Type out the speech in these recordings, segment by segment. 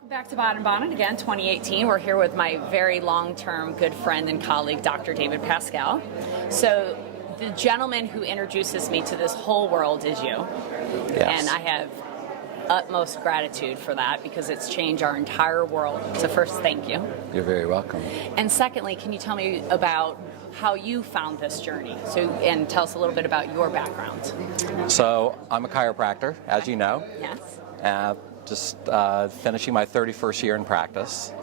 Welcome back to Baden-Baden again, 2018. We're here with my very long-term good friend and colleague, Dr. David Pascal. So the gentleman who introduces me to this whole world is you. Yes. And I have utmost gratitude for that because it's changed our entire world. So first, thank you. You're very welcome. And secondly, can you tell me about how you found this journey? And tell us a little bit about your background. So I'm a chiropractor, as you know. Yes. Just finishing my 31st year in practice.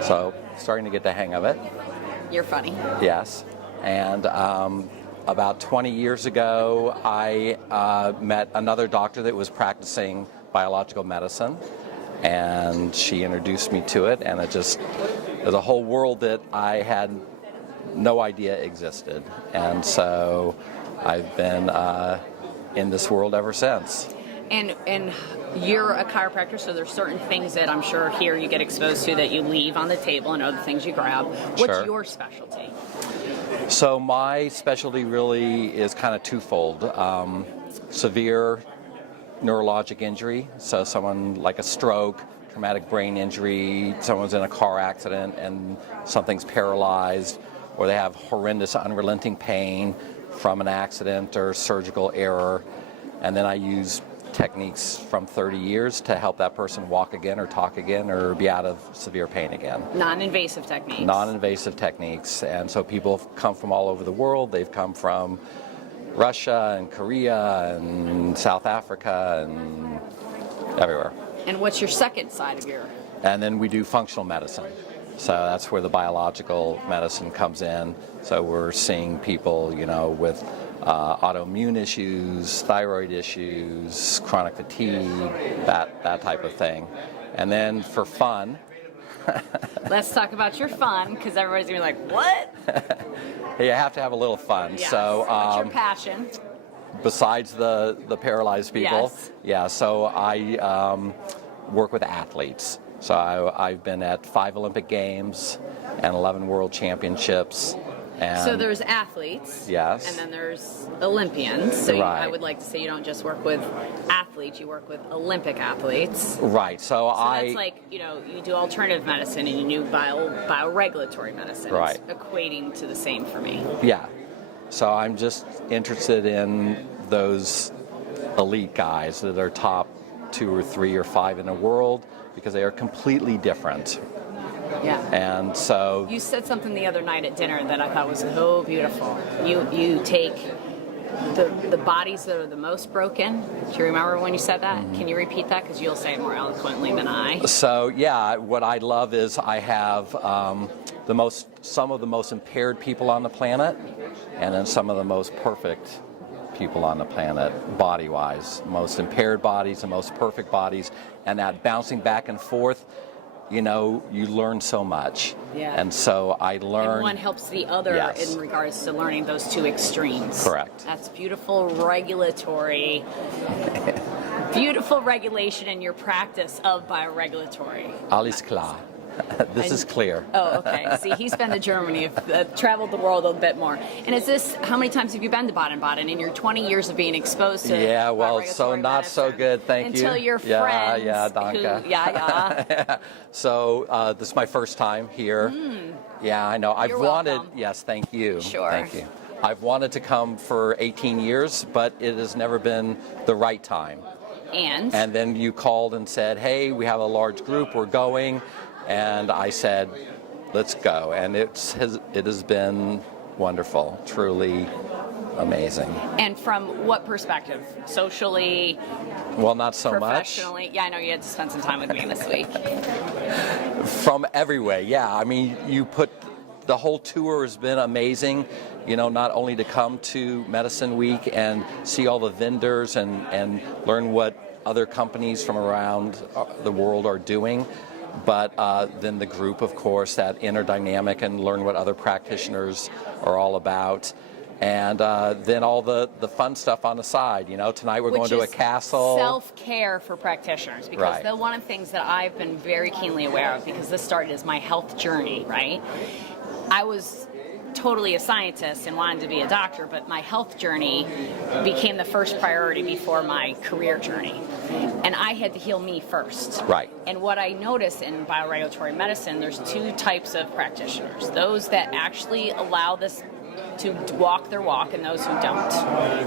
So starting to get the hang of it. You're funny. Yes. And about 20 years ago, I met another doctor that was practicing biological medicine. And she introduced me to it, and there's a whole world that I had no idea existed. And so I've been in this world ever since. And you're a chiropractor, so there's certain things that I'm sure here you get exposed to that you leave on the table and other things you grab. What's Sure. your specialty? So my specialty really is kind of twofold. Severe neurologic injury, so someone like a stroke, traumatic brain injury, someone's in a car accident and something's paralyzed, or they have horrendous unrelenting pain from an accident or surgical error. And then I use techniques from 30 years to help that person walk again or talk again or be out of severe pain again. Non-invasive techniques. Non-invasive techniques. And so people have come from all over the world. They've come from Russia and Korea and South Africa and everywhere. And what's your second side of your... And then we do functional medicine. So that's where the biological medicine comes in. So we're seeing people, with autoimmune issues, thyroid issues, chronic fatigue, that type of thing. And then for fun... Let's talk about your fun, because everybody's going to be like, what? You have to have a little fun. Yes. So, what's your passion? Besides the paralyzed people? Yes. Yeah, so I work with athletes. So I've been at 5 Olympic Games and 11 World Championships. And So there's athletes. Yes. And then there's Olympians. So Right. I would like to say you don't just work with athletes, you work with Olympic athletes. Right. So That's like, you do alternative medicine and you do bioregulatory medicine. Right. It's equating to the same for me. Yeah. So I'm just interested in those elite guys that are top 2 or 3 or 5 in the world because they are completely different. Yeah. And so... You said something the other night at dinner that I thought was so beautiful. You take the bodies that are the most broken. Do you remember when you said that? Mm-hmm. Can you repeat that? Because you'll say it more eloquently than I. So, yeah, what I love is I have some of the most impaired people on the planet and then some of the most perfect people on the planet, body-wise. Most impaired bodies and most perfect bodies. And that bouncing back and forth, you learn so much. Yeah. And so I learned... And one helps the other Yes. in regards to learning those two extremes. Correct. That's beautiful regulatory... beautiful regulation in your practice of bioregulatory. Alles klar. This is clear. Oh, okay. See, he's been to Germany, traveled the world a bit more. And how many times have you been to Baden-Baden in your 20 years of being exposed to Yeah, well, so not medicine? so good, thank you. Until your friends danke. So this is my first time here. Yeah, I know. You're welcome. Yes, thank you. Sure. Thank you. I've wanted to come for 18 years, but it has never been the right time. And then you called and said, hey, we have a large group, we're going. And I said, let's go. And it has been wonderful, truly amazing. And from what perspective? Socially? Well, not so much. Professionally? Yeah, I know you had to spend some time with me this week. From every way, yeah. I mean, the whole tour has been amazing. Not only to come to Medicine Week and see all the vendors and learn what other companies from around the world are doing, but then the group, of course, that inner dynamic and learn what other practitioners are all about. And then all the fun stuff on the side. Tonight we're going to a castle. Self-care for practitioners. Because Right. one of the things that I've been very keenly aware of, because this started as my health journey, right? I was totally a scientist and wanted to be a doctor, but my health journey became the first priority before my career journey. and I had to heal me first. Right. And what I notice in bioregulatory medicine, there's two types of practitioners: those that actually allow this to walk their walk and those who don't.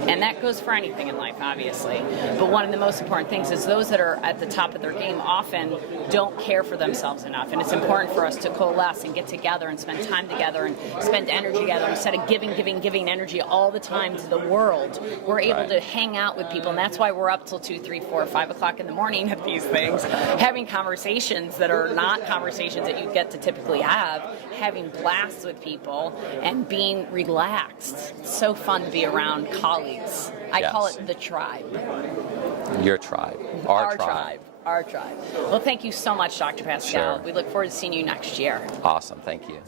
And that goes for anything in life, obviously. But one of the most important things is those that are at the top of their game often don't care for themselves enough. And it's important for us to coalesce and get together and spend time together and spend energy together instead of giving energy all the time to the world. We're able to hang out with people, and that's why we're up till 2, 3, 4, 5 o'clock in the morning at these things, having conversations that are not conversations that you get to typically have, having blasts with people, and being relaxed. It's so fun to be around colleagues. I call it the tribe. Your tribe. Our tribe. Our tribe. Well, thank you so much, Dr. Pascal. Sure. We look forward to seeing you next year. Awesome. Thank you.